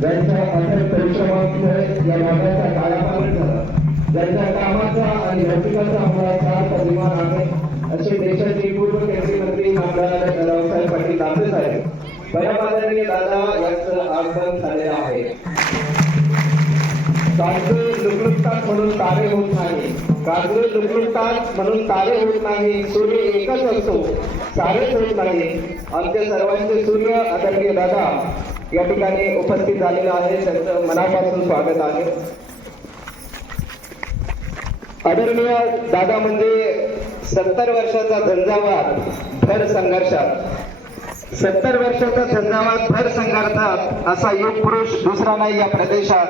ज्यांचा अथक परिश्रमामुळे या मार्गाचा कायापालट झाला ज्यांच्या कामाचा आणि भौतिकाचा आम्हाला सार्थ अभिमान आहे असे देशाचे पूर्व केंद्रीय मंत्री महाराज दादासाहेब पाटील दाबले साहेब बऱ्यामानाने दादा यांचं आगमन आहे. कागद लुकलुकतात म्हणून तारे होत नाही. कागद लुकलुकतात म्हणून तारे होत नाही. सूर्य एकच असतो तारेच होत नाही. आमच्या सर्वांचे सूर्य आदरणीय दादा या ठिकाणी उपस्थित झालेला आहे. त्यांचं मनापासून स्वागत आहे. आदरणीय दादा म्हणजे सत्तर वर्षाचा झंझावात भर संघर्षात. सत्तर वर्षाचा झंझावात भर संघर्षात असा योग पुरुष दुसरा नाही या प्रदेशात.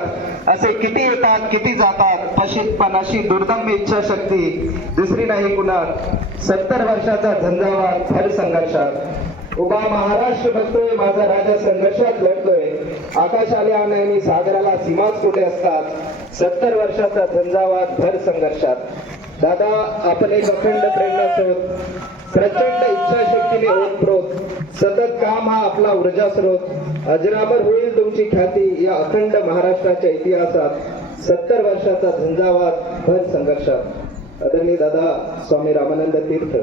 असे किती येतात किती जातात पशी पण अशी दुर्दम्य इच्छाशक्ती दुसरी नाही कुणात. सत्तर वर्षाचा झंझावात भर संघर्षात. उभा महाराष्ट्र बघतोय माझा राजा संघर्षात लढतोय. आकाशाला आणि सागराला सीमाच कुठे असतात? सत्तर वर्षाचा झंझावात भर संघर्षात. दादा आपण एक अखंड प्रेरणा प्रचंड इच्छाशक्तीने ओतप्रोत सतत काम हा आपला ऊर्जा स्रोत अजरामर होईल तुमची ख्याती या अखंड महाराष्ट्राच्या इतिहासात. सत्तर वर्षाचा झंझावात भर संघर्षात. आदरणीय दादा स्वामी रामानंद तीर्थ.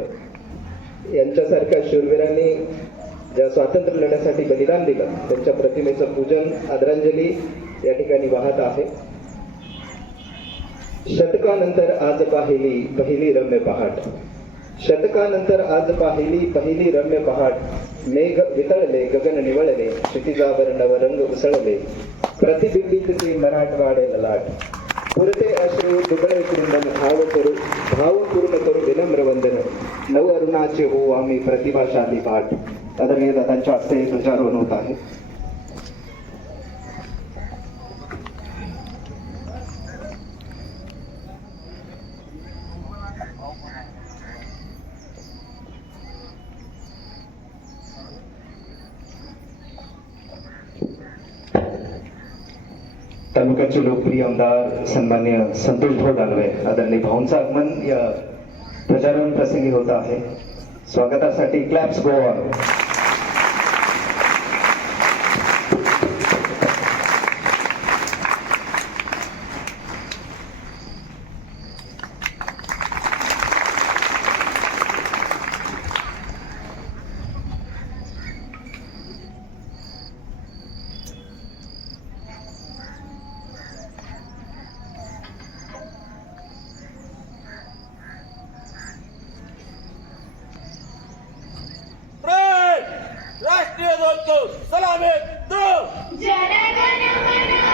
यांच्यासारख्या शूरवीरांनी ज्या स्वातंत्र्य लढ्यासाठी बलिदान दिलं त्यांच्या प्रतिमेचं पूजन आदरांजली या ठिकाणी वाहत आहे. शतकानंतर आज पाहिली पहिली रम्य पहाट. शतकानंतर आज पाहिली पहिली रम्य पहाट. मेघ वितळले गगन निवळले क्षितिजावर नवरंग उसळले. प्रतिबिंबित ते मराठवाडे ललाट पुरते अश्रू दुबळे कृंदन भाव करू भाव पूर्ण करू विनम्र वंदन नव अरुणाचे हो आम्ही प्रतिभाशाली पाठ आदरणीय दादांच्या हस्ते ध्वजारोहण होत आहे तालुक्याचे लोकप्रिय आमदार सन्मान्य संतोष भाऊ दानवे आदरणीय भाऊंचं आगमन या प्रचारण प्रसंगी होत आहे. स्वागतासाठी claps Goa राष्ट्रीय ध्वज सलामी दो जनगण मन